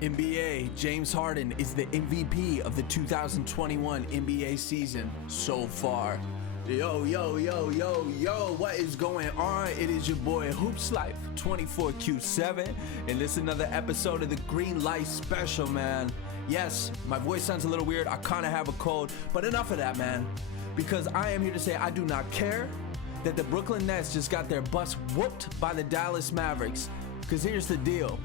NBA, James Harden is the MVP of the 2021 NBA season so far. Yo, what is going on? It is your boy Hoops Life 24Q7, and this is another episode of the Green Light Special, man. Yes, my voice sounds a little weird. I kind of have a cold, but enough of that, man. Because I am here to say I do not care that the Brooklyn Nets just got their butts whooped by the Dallas Mavericks. Because here's the deal.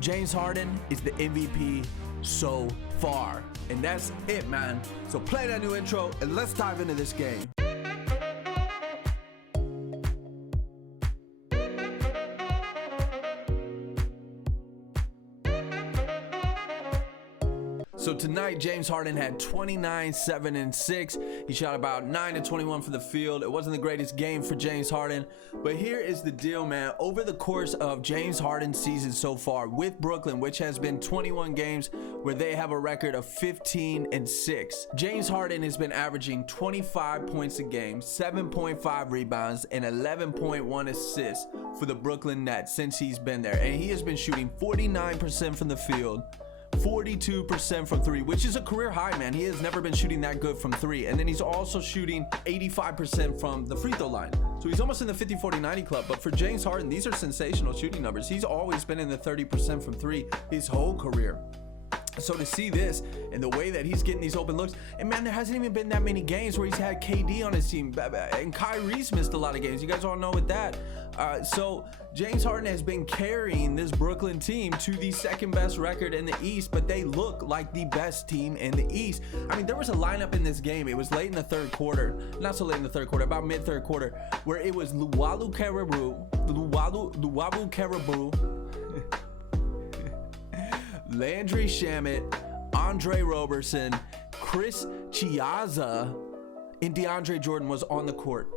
James Harden is the MVP so far. And that's it, man. So play that new intro and let's dive into this game. So tonight, James Harden had 29, 7, and 6. He shot about 9 and 21 for the field. It wasn't the greatest game for James Harden. But here is the deal, man. Over the course of James Harden's season so far with Brooklyn, which has been 21 games where they have a record of 15 and 6. James Harden has been averaging 25 points a game, 7.5 rebounds, and 11.1 assists for the Brooklyn Nets since he's been there. And he has been shooting 49% from the field, 42% from three, which is a career high, man. He has never been shooting that good from three. And then he's also shooting 85% from the free throw line. So he's almost in the 50-40-90 club. But for James Harden, these are sensational shooting numbers. He's always been in the 30% from three his whole career. So to see this and the way that he's getting these open looks, and man, there hasn't even been that many games where he's had KD on his team, and Kyrie's missed a lot of games. You guys all know with that. So James Harden has been carrying this Brooklyn team to the second best record in the East, but they look like the best team in the East. I mean, there was a lineup in this game. It was late in the third quarter, not so late in the third quarter, about mid third quarter, where it was Luwawu Caribou, Landry Shamet, Andre Roberson, Chris Chiazza, and DeAndre Jordan was on the court.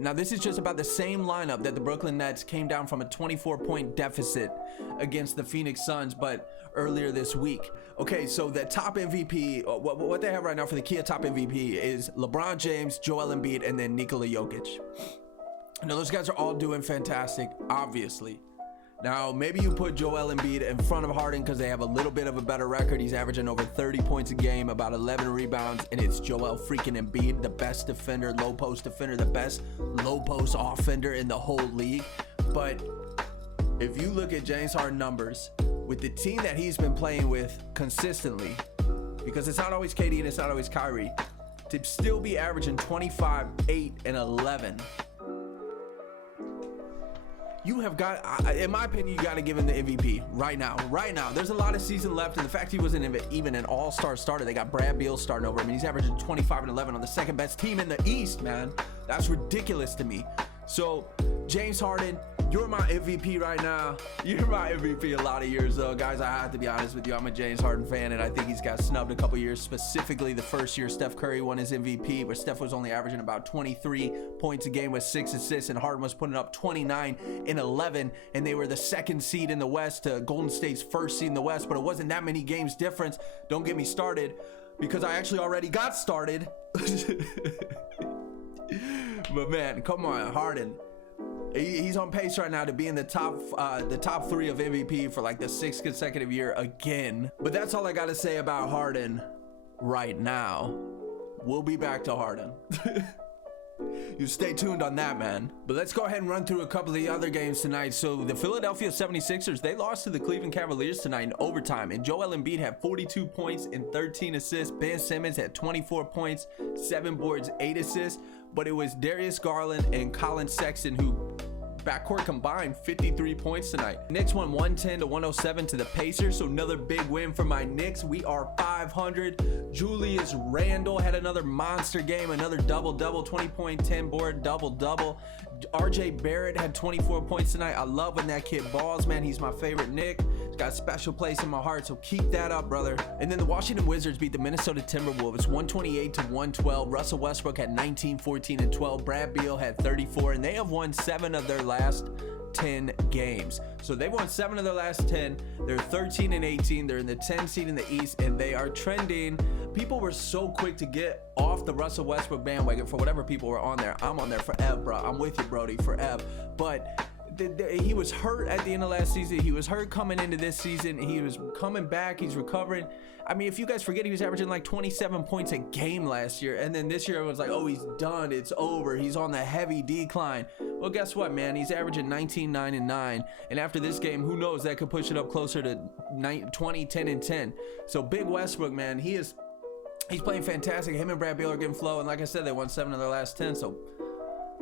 Now, this is just about the same lineup that the Brooklyn Nets came down from a 24-point deficit against the Phoenix Suns, but earlier this week. Okay, so the top MVP, what they have right now for the Kia top MVP is LeBron James, Joel Embiid, and then Nikola Jokic. Now, those guys are all doing fantastic, obviously. Now, maybe you put Joel Embiid in front of Harden because they have a little bit of a better record. He's averaging over 30 points a game, about 11 rebounds, and it's Joel freaking Embiid, the best defender, low post defender, the best low post offender in the whole league. But if you look at James Harden numbers, with the team that he's been playing with consistently, because it's not always KD and it's not always Kyrie, to still be averaging 25, 8, and 11, you have got, in my opinion, you got to give him the MVP right now. There's a lot of season left, and the fact he wasn't even an all-star starter, they got Brad Beal starting over him, and he's averaging 25 and 11 on the second best team in the East, man. That's ridiculous to me. So, James Harden, you're my MVP right now. You're my MVP a lot of years, though. Guys, I have to be honest with you. I'm a James Harden fan, and I think he's got snubbed a couple years, specifically the first year Steph Curry won his MVP, where Steph was only averaging about 23 points a game with 6 assists, and Harden was putting up 29 and 11, and they were the second seed in the West to Golden State's first seed in the West, but it wasn't that many games difference. Don't get me started, because I actually already got started. But man, come on, Harden. He's on pace right now to be in the top 3 of MVP for like the 6th consecutive year again. But that's all I got to say about Harden right now. We'll be back to Harden. You stay tuned on that, man. But let's go ahead and run through a couple of the other games tonight. So the Philadelphia 76ers, they lost to the Cleveland Cavaliers tonight in overtime. And Joel Embiid had 42 points and 13 assists. Ben Simmons had 24 points, 7 boards, 8 assists. But it was Darius Garland and Colin Sexton who backcourt combined 53 points tonight. Knicks won 110-107 to the Pacers, so another big win for my Knicks. We are 500. Julius Randle had another monster game, another double-double, 20-point, 10-board, double-double. RJ Barrett had 24 points tonight. I love when that kid balls, man. He's my favorite Knick. He's got a special place in my heart, so keep that up, brother. And then the Washington Wizards beat the Minnesota Timberwolves 128-112. Russell Westbrook had 19, 14, and 12. Brad Beal had 34, and they have won 7 of their last 10 games. So they won 7 of their last 10. They're 13 and 18. They're in the 10 seed in the East, and they are trending. People were so quick to get off the Russell Westbrook bandwagon for whatever people were on there. I'm on there forever, bro. I'm with you, Brody, forever. But he was hurt at the end of last season. He was hurt coming into this season. He was coming back. He's recovering. I mean, if you guys forget, he was averaging like 27 points a game last year. And then this year it was like, oh, he's done. It's over. He's on the heavy decline. Well, guess what, man? He's averaging 19, 9, and 9. And after this game, who knows? That could push it up closer to 20, 10, and 10. So big Westbrook, man, he's playing fantastic. Him and Brad Beal are getting flow. And like I said, they won 7 of their last 10. So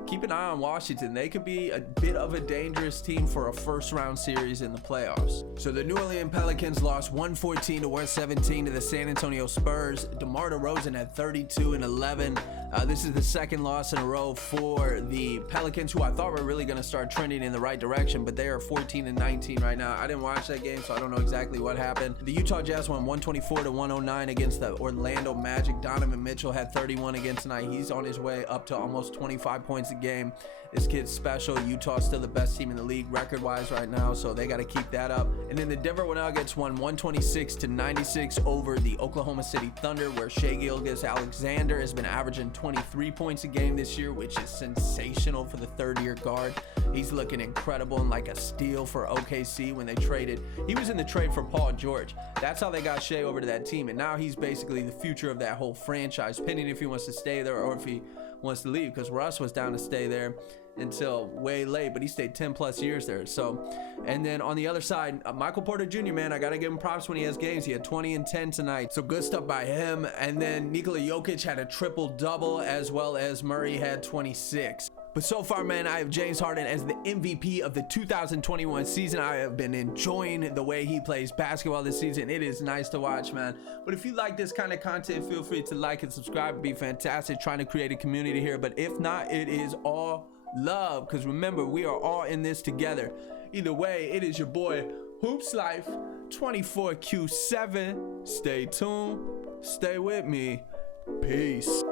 keep an eye on Washington. They could be a bit of a dangerous team for a first round series in the playoffs. So the New Orleans Pelicans lost 114 to 117 to the San Antonio Spurs. DeMar DeRozan had 32 and 11. This is the second loss in a row for the Pelicans, who I thought were really going to start trending in the right direction, but they are 14 and 19 right now. I didn't watch that game, so I don't know exactly what happened. The Utah Jazz won 124 to 109 against the Orlando Magic. Donovan Mitchell had 31 again tonight. He's on his way up to almost 25 points a game. This kid's special. Utah's still the best team in the league record-wise right now, so they got to keep that up. And then the Denver Nuggets won 126 to 96 over the Oklahoma City Thunder, where Shai Gilgeous-Alexander has been averaging 23 points a game this year, which is sensational for the third-year guard. He's looking incredible and like a steal for OKC when they traded. He was in the trade for Paul George. That's how they got Shai over to that team, and now he's basically the future of that whole franchise, depending if he wants to stay there or if he wants to leave, because Russ was down to stay there until way late, but he stayed 10 plus years there. So, and then on the other side, Michael Porter Jr., man, I gotta give him props when he has games. He had 20 and 10 tonight, so good stuff by him. And then Nikola Jokic had a triple double, as well as Murray had 26. But so far, man, I have James Harden as the MVP of the 2021 season. I have been enjoying the way he plays basketball this season. It is nice to watch, man. But if you like this kind of content, feel free to like and subscribe. It'd be fantastic trying to create a community here. But if not, it is all love, because remember, we are all in this together. Either way, it is your boy Hoops Life 24Q7. Stay tuned, stay with me. Peace.